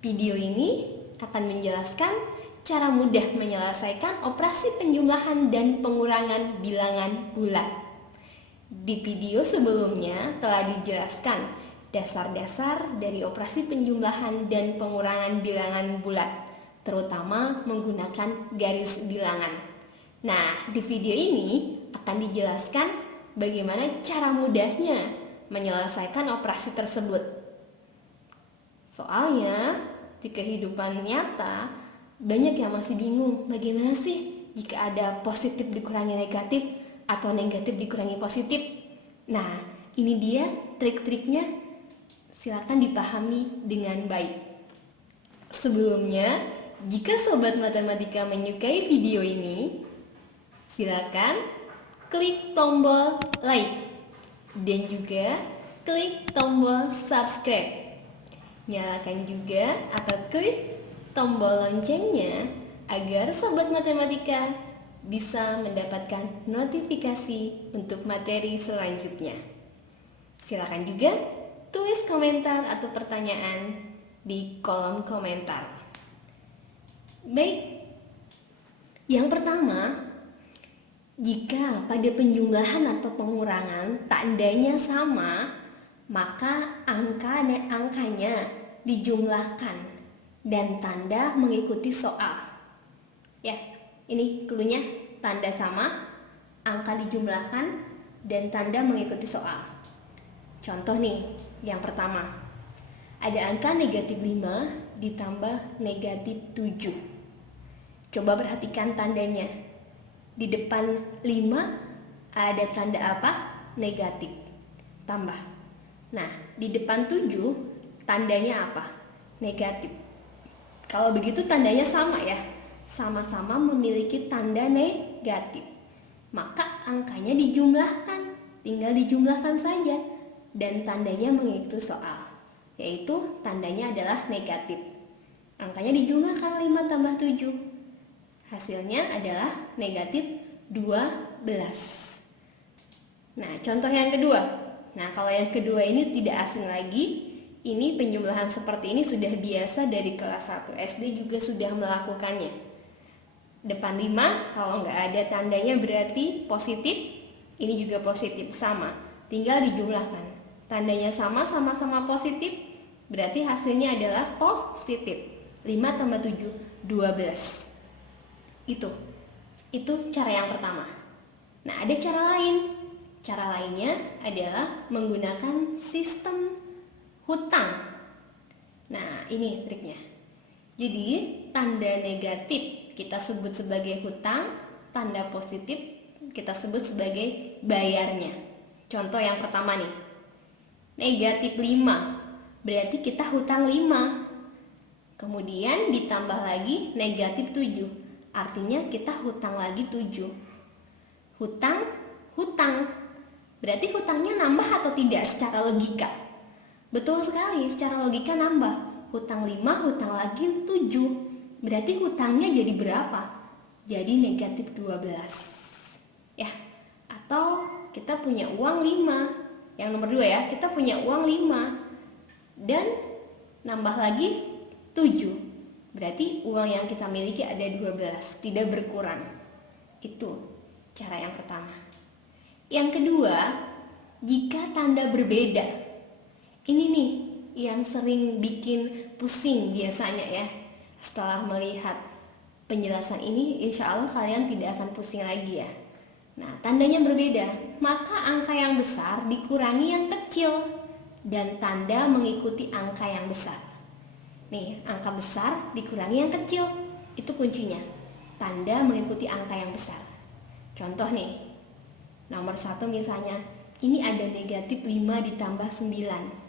Video ini akan menjelaskan cara mudah menyelesaikan operasi penjumlahan dan pengurangan bilangan bulat. Di video sebelumnya telah dijelaskan dasar-dasar dari operasi penjumlahan dan pengurangan bilangan bulat, terutama menggunakan garis bilangan. Nah, di video ini akan dijelaskan bagaimana cara mudahnya menyelesaikan operasi tersebut. Soalnya, di kehidupan nyata, banyak yang masih bingung bagaimana sih jika ada positif dikurangi negatif atau negatif dikurangi positif. Nah, ini dia trik-triknya, silakan dipahami dengan baik. Sebelumnya, jika sobat matematika menyukai video ini, silakan klik tombol like dan juga klik tombol subscribe. Nyalakan juga atau klik tombol loncengnya agar sobat matematika bisa mendapatkan notifikasi untuk materi selanjutnya. Silakan juga tulis komentar atau pertanyaan di kolom komentar. Baik, yang pertama, jika pada penjumlahan atau pengurangan tandanya sama, maka angkanya dijumlahkan dan tanda mengikuti soal. Ya, ini cluenya, tanda sama, angka dijumlahkan, dan tanda mengikuti soal. Contoh nih, yang pertama. Ada angka negatif 5 ditambah negatif 7. Coba perhatikan tandanya. Di depan 5 ada tanda apa? Negatif. Tambah. Nah, di depan 7 tandanya apa? Negatif. Kalau begitu tandanya sama ya. Sama-sama memiliki tanda negatif. Maka angkanya dijumlahkan. Tinggal dijumlahkan saja. Dan tandanya mengikuti soal. Yaitu tandanya adalah negatif. Angkanya dijumlahkan 5 tambah 7. Hasilnya adalah negatif 12. Nah, contoh yang kedua. Nah, kalau yang kedua ini tidak asing lagi. Ini penjumlahan seperti ini sudah biasa dari kelas 1 SD juga sudah melakukannya. Depan 5, kalau nggak ada tandanya berarti positif. Ini juga positif, sama. Tinggal dijumlahkan. Tandanya sama, sama-sama positif. Berarti hasilnya adalah positif. 5 tambah 7, 12. Itu cara yang pertama. Nah, ada cara lain. Cara lainnya adalah menggunakan sistem hutang. Nah, ini triknya. Jadi, tanda negatif kita sebut sebagai hutang, tanda positif kita sebut sebagai bayarnya. Contoh yang pertama nih. Negatif 5. Berarti kita hutang 5. Kemudian ditambah lagi negatif 7. Artinya kita hutang lagi 7. Hutang. Berarti hutangnya nambah atau tidak secara logika? Betul sekali, secara logika nambah. Hutang 5, hutang lagi 7. Berarti hutangnya jadi berapa? Jadi negatif 12. Ya, atau kita punya uang 5. Yang nomor 2 ya, kita punya uang 5. Dan nambah lagi 7. Berarti uang yang kita miliki ada 12, tidak berkurang. Itu cara yang pertama. Yang kedua, jika tanda berbeda. Ini nih yang sering bikin pusing biasanya ya. Setelah melihat penjelasan ini, insya Allah kalian tidak akan pusing lagi ya. Nah, tandanya berbeda, maka angka yang besar dikurangi yang kecil dan tanda mengikuti angka yang besar. Nih, angka besar dikurangi yang kecil, itu kuncinya. Tanda mengikuti angka yang besar. Contoh nih, nomor 1 misalnya, ini ada negatif 5 ditambah 9.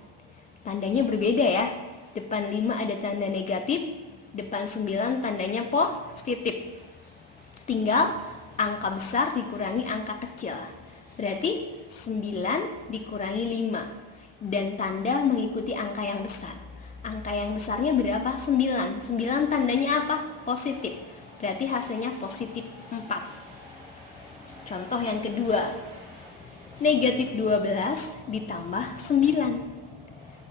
Tandanya berbeda ya. Depan 5 ada tanda negatif, depan 9 tandanya positif. Tinggal angka besar dikurangi angka kecil. Berarti 9 dikurangi 5. Dan tanda mengikuti angka yang besar. Angka yang besarnya berapa? 9. 9 tandanya apa? Positif. Berarti hasilnya positif 4. Contoh yang kedua. Negatif 12 ditambah 9.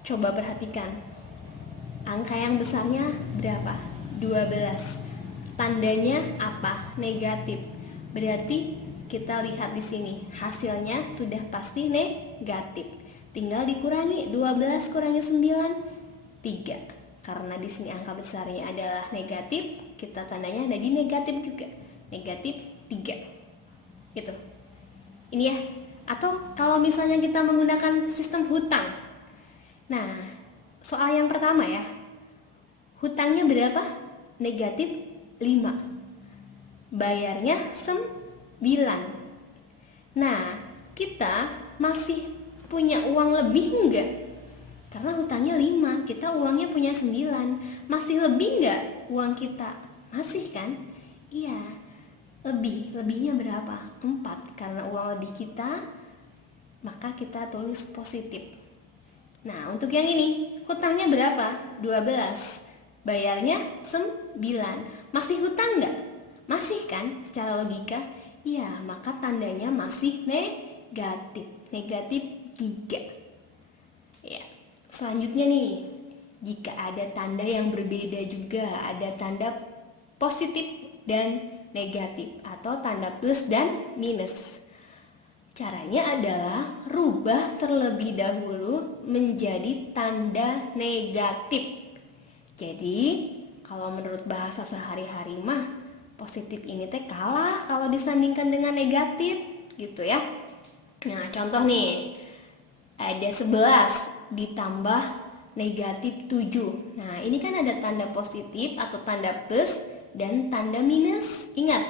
Coba perhatikan. Angka yang besarnya berapa? 12. Tandanya apa? Negatif. Berarti kita lihat di sini hasilnya sudah pasti negatif. Tinggal dikurangi 12 kurangi 9, 3. Karena di sini angka besarnya adalah negatif, kita tandanya ada di negatif juga. Negatif 3. Gitu. Ini ya. Atau kalau misalnya kita menggunakan sistem hutang. Nah, soal yang pertama ya. Hutangnya berapa? Negatif 5. Bayarnya 9. Nah, kita masih punya uang lebih enggak? Karena hutangnya 5, kita uangnya punya 9. Masih lebih enggak uang kita? Masih kan? Iya, lebih. Lebihnya berapa? 4. Karena uang lebih kita, maka kita tulis positif. Nah, untuk yang ini, hutangnya berapa? 12. Bayarnya 9. Masih hutang enggak? Masih kan? Secara logika, iya, maka tandanya masih negatif. Negatif 3. Ya. Selanjutnya nih, jika ada tanda yang berbeda juga, ada tanda positif dan negatif atau tanda plus dan minus. Caranya adalah rubah terlebih dahulu menjadi tanda negatif. Jadi, kalau menurut bahasa sehari-hari mah positif ini teh kalah kalau disandingkan dengan negatif, gitu ya. Nah, contoh nih. Ada 11 ditambah negatif 7. Nah, ini kan ada tanda positif atau tanda plus dan tanda minus. Ingat,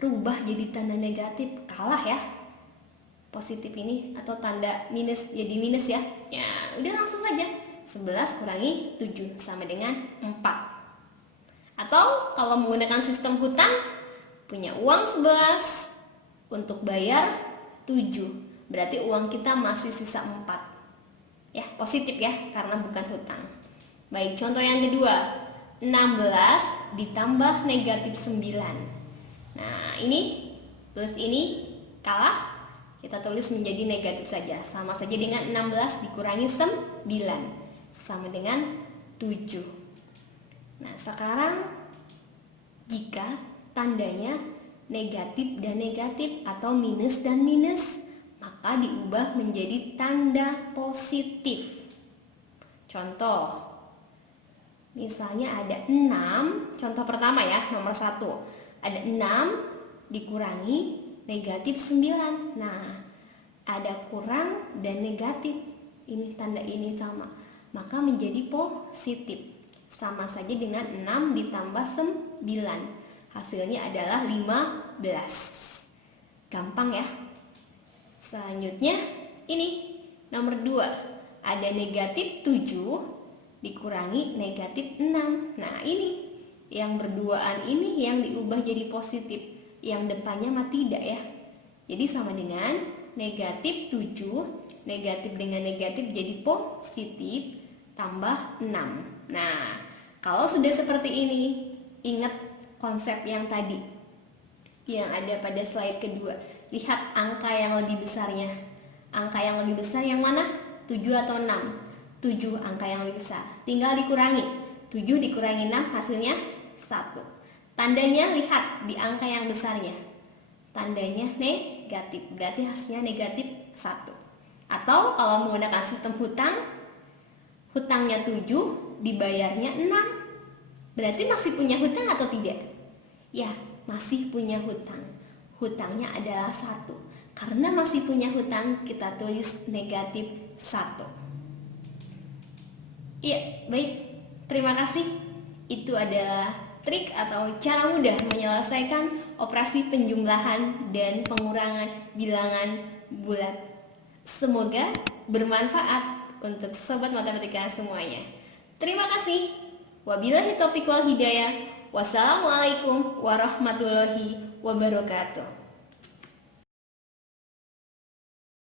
rubah jadi tanda negatif, kalah ya. Positif ini atau tanda minus jadi minus ya. Ya, udah langsung saja. 11 kurangi 7 sama dengan 4. Atau kalau menggunakan sistem hutang, punya uang 11, untuk bayar 7. Berarti uang kita masih sisa 4. Ya, positif ya, karena bukan hutang. Baik, contoh yang kedua. 16 ditambah negatif 9. Nah, ini plus ini kalah. Kita tulis menjadi negatif saja. Sama saja dengan 16 dikurangi 9. Sama dengan 7. Nah, sekarang jika tandanya negatif dan negatif atau minus dan minus, maka diubah menjadi tanda positif. Contoh, misalnya ada 6, contoh pertama ya, nomor 1. Ada 6 dikurangi negatif 9. Nah, ada kurang dan negatif. Ini tanda ini sama. Maka menjadi positif. Sama saja dengan 6 ditambah 9. Hasilnya adalah 15. Gampang ya. Selanjutnya ini nomor 2. Ada negatif 7 dikurangi negatif 6. Nah, ini yang berduaan ini yang diubah jadi positif. Yang depannya mah tidak ya. Jadi sama dengan negatif 7, negatif dengan negatif jadi positif, tambah 6. Nah, kalau sudah seperti ini, ingat konsep yang tadi yang ada pada slide kedua. Lihat angka yang lebih besarnya. Angka yang lebih besar yang mana? 7 atau 6? 7 angka yang lebih besar. Tinggal dikurangi. 7 dikurangi 6 hasilnya 1. Tandanya lihat di angka yang besarnya. Tandanya negatif. Berarti hasilnya negatif 1. Atau kalau menggunakan sistem hutang, hutangnya 7, dibayarnya 6. Berarti masih punya hutang atau tidak? Ya, masih punya hutang. Hutangnya adalah 1. Karena masih punya hutang, kita tulis negatif 1. Iya, baik. Terima kasih. Itu adalah trik atau cara mudah menyelesaikan operasi penjumlahan dan pengurangan bilangan bulat. Semoga bermanfaat untuk sobat matematika semuanya. Terima kasih. Wabillahi taufiq wal hidayah. Wassalamualaikum warahmatullahi wabarakatuh.